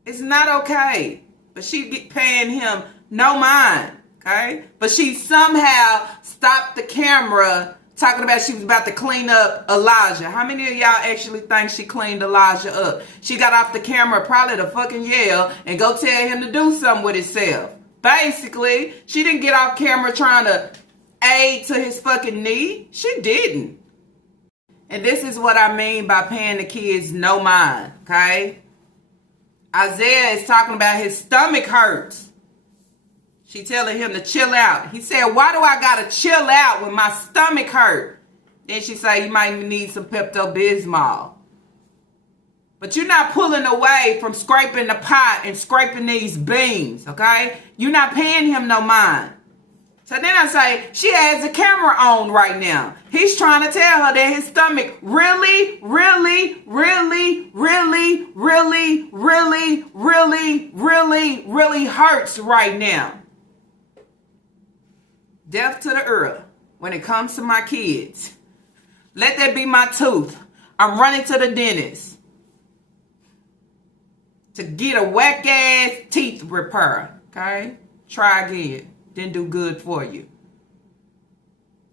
It's not okay. But she get paying him no mind. Okay? But she somehow stopped the camera talking about she was about to clean up Elijah. How many of y'all actually think she cleaned Elijah up? She got off the camera probably to fucking yell and go tell him to do something with himself. Basically, she didn't get off camera trying to aid to his fucking need. She didn't. And this is what I mean by paying the kids no mind, okay? Isaiah is talking about his stomach hurts. She telling him to chill out. He said, why do I gotta chill out when my stomach hurt? Then she said, you might need some Pepto-Bismol. But you're not pulling away from scraping the pot and scraping these beans, okay? You're not paying him no mind. So then I say, she has the camera on right now. He's trying to tell her that his stomach really, really, really, really, really, really, really, really, really hurts right now. Death to the earth when it comes to my kids. Let that be my tooth. I'm running to the dentist to get a whack ass teeth repair. Okay? Try again. Didn't do good for you.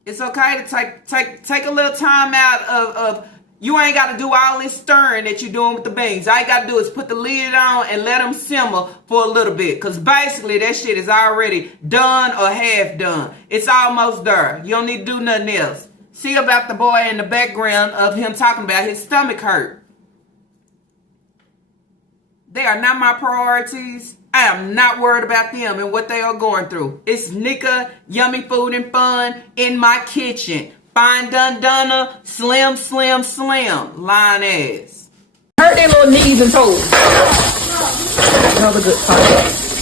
It's okay to take a little time out of you ain't got to do all this stirring that you're doing with the beans. All you got to do is put the lid on and let them simmer for a little bit. Because basically that shit is already done or half done. It's almost there. You don't need to do nothing else. See about the boy in the background of him talking about his stomach hurt. They are not my priorities. I am not worried about them and what they are going through. It's Nika, yummy food and fun in my kitchen. Fine done dunner, slim, slim, slim. Line ass. Hurt their little knees and toes. Another good pot.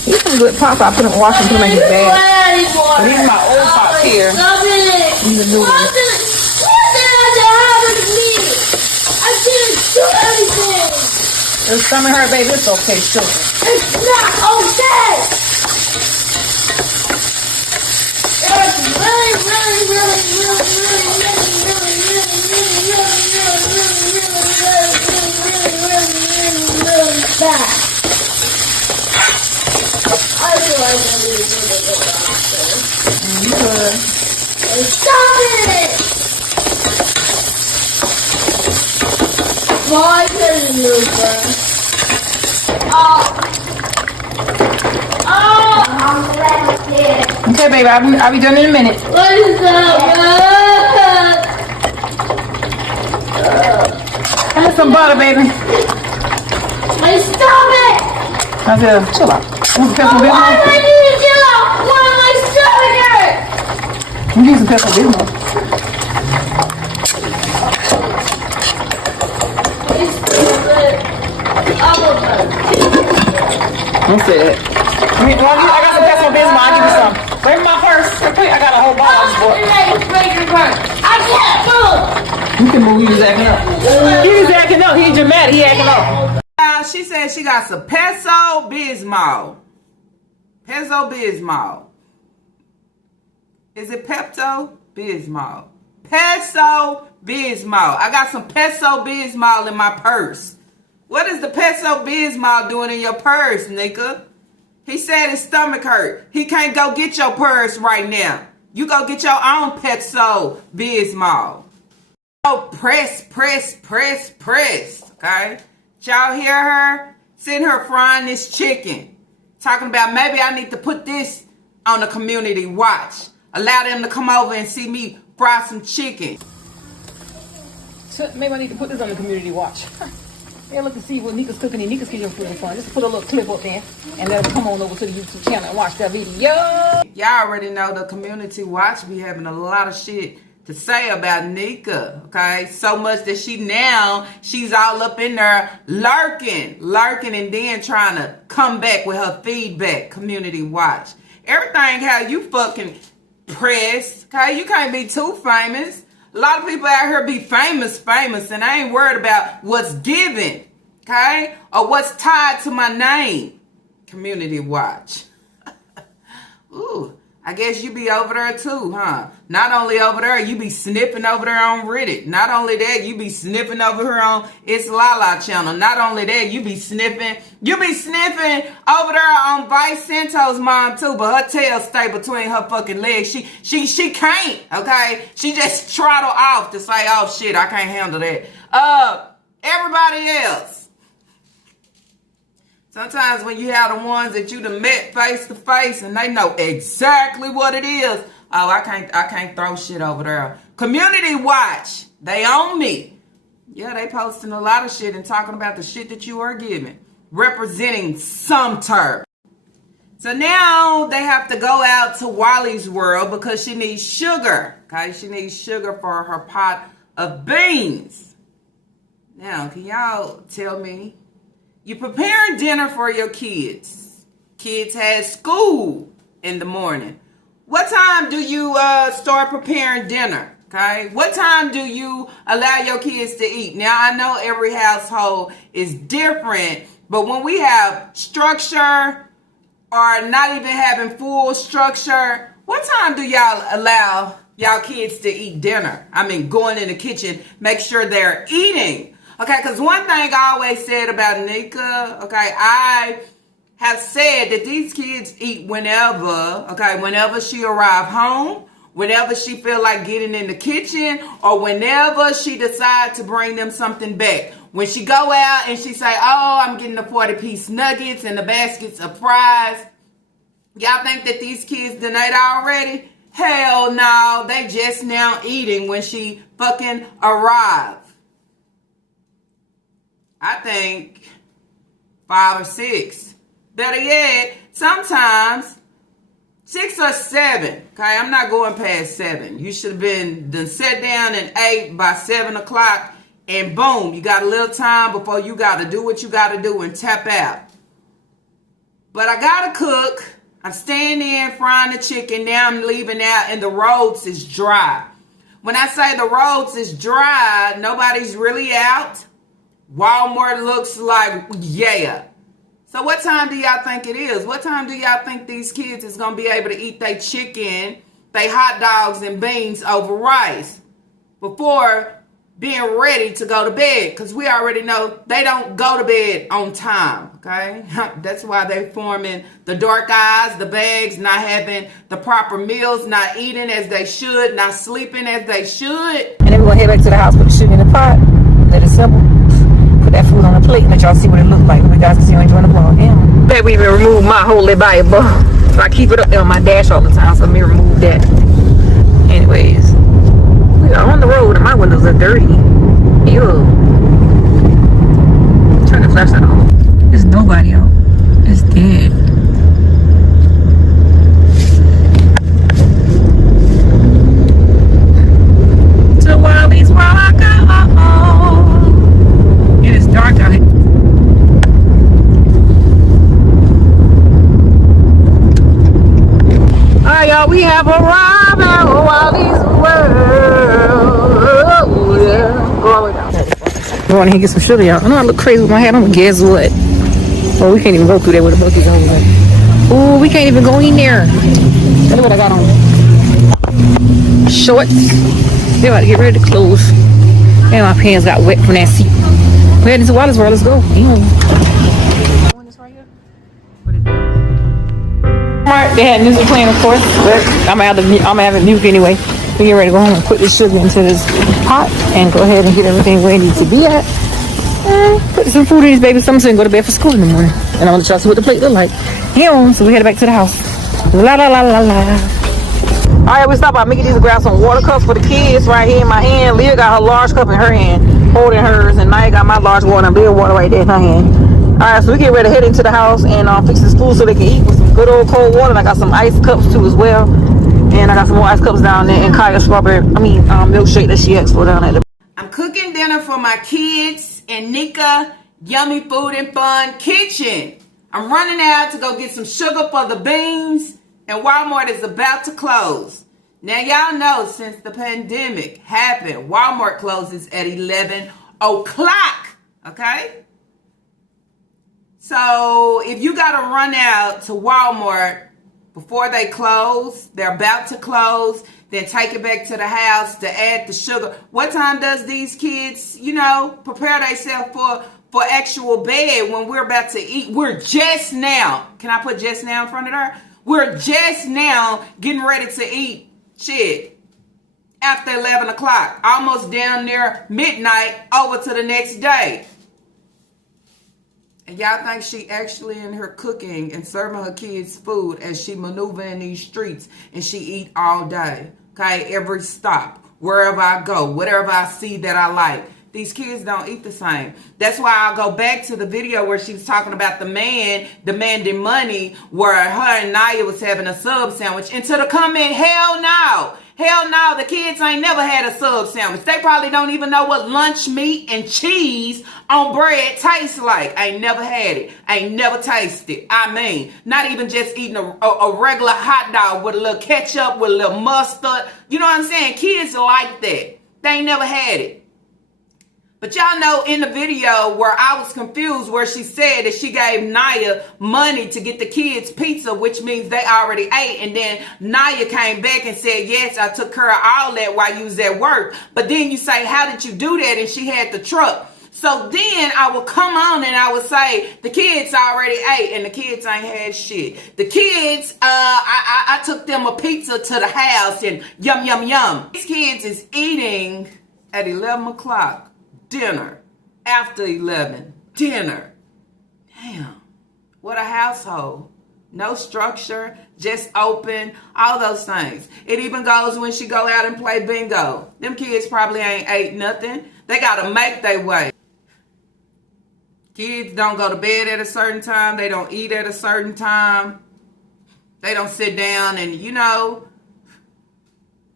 These some good pots. I put them wash them to make it bad. But these are my old pots here. These are new ones. What did I happen to me? I didn't do anything. Your stomach hurt, baby. It's okay, sure. It's not okay. It's really, really, really, really, really, really bad. I feel like I need to go to the doctor. You could. Stop it! Why couldn't you first? Oh, I'm glad it. Okay, baby. I'll be done in a minute. What is that? Have some butter, baby. My stomach! I said, chill out. Want some Why do I Pepto-Bismol? need to chill out? Why my stomach hurt? You need some Pepto-Bismol. Don't say that. I got some Pepto-Bismol. I'll give you some. Where's my purse? I got a whole bottle of I can't move! You can move. He was acting up. He was acting up. He dramatic. He acting up. She said she got some Pepto-Bismol. Pepto-Bismol. Is it Pepto-Bismol? Pepto-Bismol. I got some Pepto-Bismol in my purse. What is the Pepto-Bismol doing in your purse, nigga? He said his stomach hurt. He can't go get your purse right now. You go get your own Pepto-Bismol. Oh, press, press, press, press. Okay? Y'all hear her? Sitting her frying this chicken. Talking about maybe I need to put this on the community watch. Allow them to come over and see me fry some chicken. So maybe I need to put this on the community watch. Yeah, look to see what Nika's cooking in Nika's kitchen food and fun. Just put a little clip up there and let them come on over to the YouTube channel and watch that video. Y'all already know the community watch be having a lot of shit to say about Nika, okay? So much that she's all up in there lurking, and then trying to come back with her feedback, community watch. Everything how you fucking pressed, okay? You can't be too famous. A lot of people out here be famous, and I ain't worried about what's given, okay? Or what's tied to my name. Community watch. Ooh, I guess you be over there too, huh? Not only over there, you be snipping over there on Reddit. Not only that, you be snipping over here on It's Lala channel. Not only that, you be sniffing over there on Vice Santo's mom too, but her tail stay between her fucking legs. She can't, okay? She just trottle off to say, oh shit, I can't handle that. Everybody else. Sometimes when you have the ones that you done met face to face and they know exactly what it is. Oh, I can't throw shit over there. Community watch. They own me. Yeah, they posting a lot of shit and talking about the shit that you are giving. Representing some term. So now they have to go out to Wally's world because she needs sugar. Okay, she needs sugar for her pot of beans. Now, can y'all tell me? You preparing dinner for your kids. Kids had school in the morning. What time do you start preparing dinner? Okay. What time do you allow your kids to eat? Now, I know every household is different, but when we have structure or not even having full structure, what time do y'all allow y'all kids to eat dinner? I mean, going in the kitchen, make sure they're eating. Okay, because one thing I always said about Nika, okay, I have said that these kids eat whenever, okay, whenever she arrive home, whenever she feel like getting in the kitchen, or whenever she decide to bring them something back. When she go out and she say, oh, I'm getting the 40-piece nuggets and the baskets of fries, y'all think that these kids done ate already? Hell no, they just now eating when she fucking arrived. I think 5 or 6. Better yet, sometimes 6 or 7. Okay, I'm not going past 7. You should have been done sat down and ate by 7 o'clock, and boom, you got a little time before you got to do what you got to do and tap out. But I got to cook. I'm staying in frying the chicken. Now I'm leaving out, and the roads is dry. When I say the roads is dry, nobody's really out. Walmart looks like, yeah. So what time do y'all think it is? What time do y'all think these kids is going to be able to eat their chicken, their hot dogs and beans over rice before being ready to go to bed? Because we already know they don't go to bed on time, okay? That's why they're forming the dark eyes, the bags, not having the proper meals, not eating as they should, not sleeping as they should. And then we're going to head back to the house, put the sugar in the pot, let it simple. That food on the plate and let y'all see what it looks like. You guys can see you enjoying the vlog. Yeah. Baby even removed my holy Bible. So I keep it up there on my dash all the time, so let me remove that. Anyways, we are on the road and my windows are dirty. Ew. Turn the flashlight on. There's nobody out. It's dead. To Wally's where I go. It's dark out here. Alright, y'all, we have arrived at Wally's world. Yeah. Go all the way down. Go on and get some sugar, y'all. I know I look crazy with my hat on, but guess what? Oh, we can't even go through there with the buckets on. Oh, we can't even go in there. That's what I got on. Shorts. They're about to get ready to close. And my pants got wet from that seat. We're heading to Wally's world. Let's go. Alright, they had music playing, of course, but I'm having music anyway. We get ready to go home and put this sugar into this pot and go ahead and get everything where it needs to be at. And put some food in these babies, something so they can go to bed for school in the morning. And I'm gonna try to see what the plate look like. So we headed back to the house. La la la la la. Alright, we stopped by Mickey D's to grab some water cups for the kids right here in my hand. Leah got her large cup in her hand, holding hers, and Nia got my large water and big water right there in her hand. Alright, so we get ready to head into the house and fix this food so they can eat with some good old cold water. And I got some ice cups too as well. And I got some more ice cups down there and Kaya's milkshake that she asked for down at the. I'm cooking dinner for my kids in Nika Yummy Food and Fun Kitchen. I'm running out to go get some sugar for the beans, and Walmart is about to close. Now, y'all know since the pandemic happened, Walmart closes at 11 o'clock, okay? So if you got to run out to Walmart before they close. They're about to close. Then take it back to the house to add the sugar. What time does these kids, prepare themselves for actual bed when we're about to eat? We're just now. Can I put just now in front of her? We're just now getting ready to eat. Shit. After 11 o'clock. Almost down near midnight over to the next day. And y'all think she actually in her cooking and serving her kids food as she maneuver in these streets and she eat all day. Okay, every stop, wherever I go, whatever I see that I like. These kids don't eat the same. That's why I'll go back to the video where she was talking about the man demanding money, where her and Naya was having a sub sandwich. And to the comment, hell no. Hell no, the kids ain't never had a sub sandwich. They probably don't even know what lunch meat and cheese on bread tastes like. Ain't never had it. Ain't never tasted. I mean, not even just eating a regular hot dog with a little ketchup, with a little mustard. You know what I'm saying? Kids like that. They ain't never had it. But y'all know in the video where I was confused, where she said that she gave Naya money to get the kids pizza, which means they already ate. And then Naya came back and said, yes, I took care of all that while you was at work. But then you say, how did you do that? And she had the truck. So then I would come on and I would say, the kids already ate and the kids ain't had shit. The kids, I took them a pizza to the house and yum, yum, yum. These kids is eating at 11 o'clock. Dinner. After 11. Dinner. Damn. What a household. No structure. Just open. All those things. It even goes when she go out and play bingo. Them kids probably ain't ate nothing. They got to make their way. Kids don't go to bed at a certain time. They don't eat at a certain time. They don't sit down and,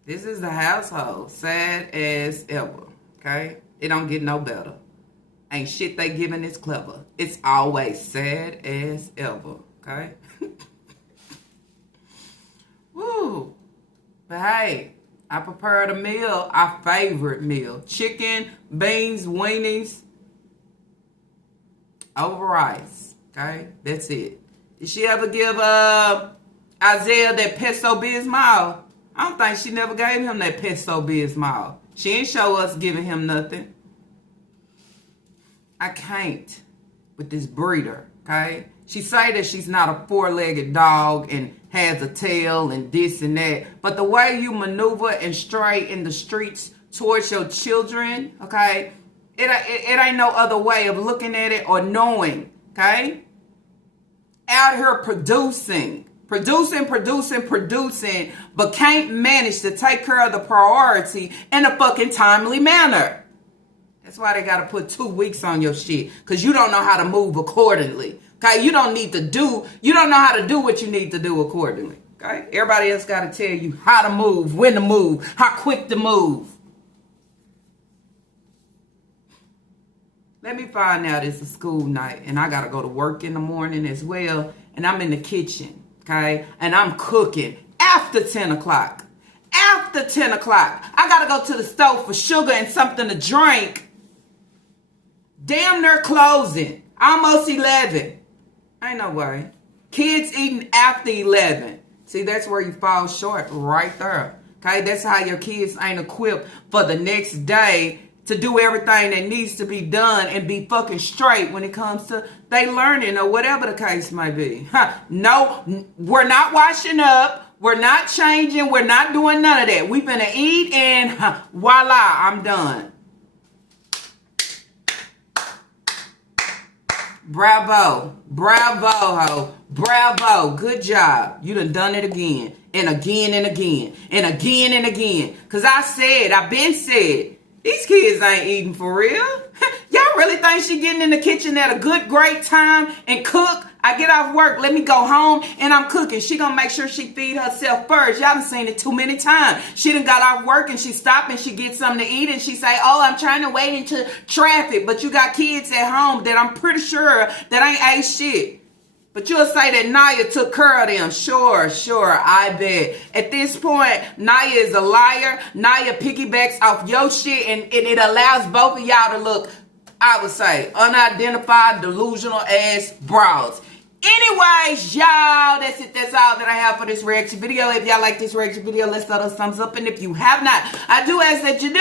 this is the household. Sad as ever. Okay? It don't get no better. Ain't shit they giving is clever. It's always sad as ever. Okay? Woo. But hey, I prepared a meal, our favorite meal. Chicken, beans, weenies, over rice. Okay? That's it. Did she ever give Isaiah that pesto bismol? I don't think she never gave him that pesto bismol. She ain't show us giving him nothing. I can't with this breeder, okay? She say that she's not a four-legged dog and has a tail and this and that. But the way you maneuver and stray in the streets towards your children, okay? It ain't no other way of looking at it or knowing, okay? Out here producing, but can't manage to take care of the priority in a fucking timely manner. That's why they got to put 2 weeks on your shit, because you don't know how to move accordingly. Okay, you don't know how to do what you need to do accordingly. Okay, everybody else got to tell you how to move, when to move, how quick to move. Let me find out it's a school night and I got to go to work in the morning as well, and I'm in the kitchen. Okay, and I'm cooking after 10 o'clock. After 10 o'clock, I gotta go to the store for sugar and something to drink. Damn near closing. Almost 11. Ain't no way. Kids eating after 11. See, that's where you fall short right there. Okay, that's how your kids ain't equipped for the next day to do everything that needs to be done and be fucking straight when it comes to they learning or whatever the case may be. No, we're not washing up. We're not changing. We're not doing none of that. We're finna eat and voila, I'm done. Bravo. Bravo, ho. Bravo. Good job. You done it again. And again and again. And again and again. Because I've been said, these kids ain't eating for real. Y'all really think she getting in the kitchen at a good, great time and cook? I get off work, let me go home, and I'm cooking. She gonna make sure she feed herself first. Y'all done seen it too many times. She done got off work and she stopped and she gets something to eat and she say, oh, I'm trying to wait into traffic. But you got kids at home that I'm pretty sure that ain't ate shit. But you'll say that Naya took care of them. Sure, I bet. At this point, Naya is a liar. Naya piggybacks off your shit, and it allows both of y'all to look, I would say, unidentified, delusional ass bras. Anyways, y'all, that's it. That's all that I have for this reaction video. If y'all like this reaction video, let's throw those thumbs up. And if you have not, I do ask that you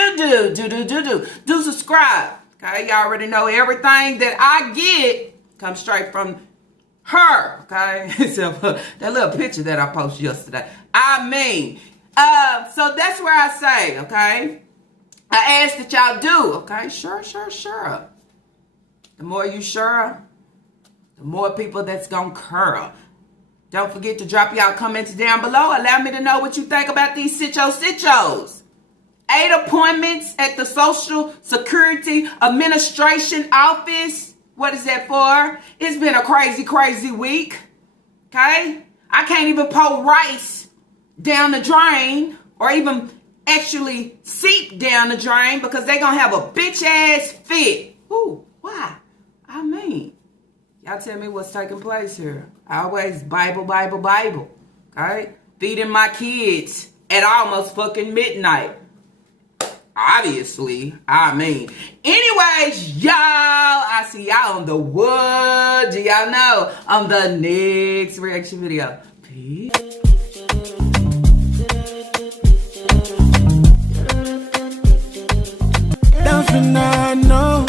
do subscribe. Okay, y'all already know everything that I get comes straight from her. Okay, except for that little picture that I posted yesterday. I mean, so that's where I say, okay, I ask that y'all do. Okay, sure. The more you sure, the more people that's gonna curl. Don't forget to drop y'all comments down below. Allow me to know what you think about these sitchos. 8 appointments at the Social Security Administration office. What is that for? It's been a crazy week. Okay? I can't even pour rice down the drain or even actually seep down the drain because they're gonna have a bitch ass fit. Ooh, why? I mean, y'all tell me what's taking place here. I always Bible. Okay? Feeding my kids at almost fucking midnight. Obviously, I mean. Anyways, y'all, I see y'all on the wood. Do y'all know? On the next reaction video. Peace. Down for now, I know.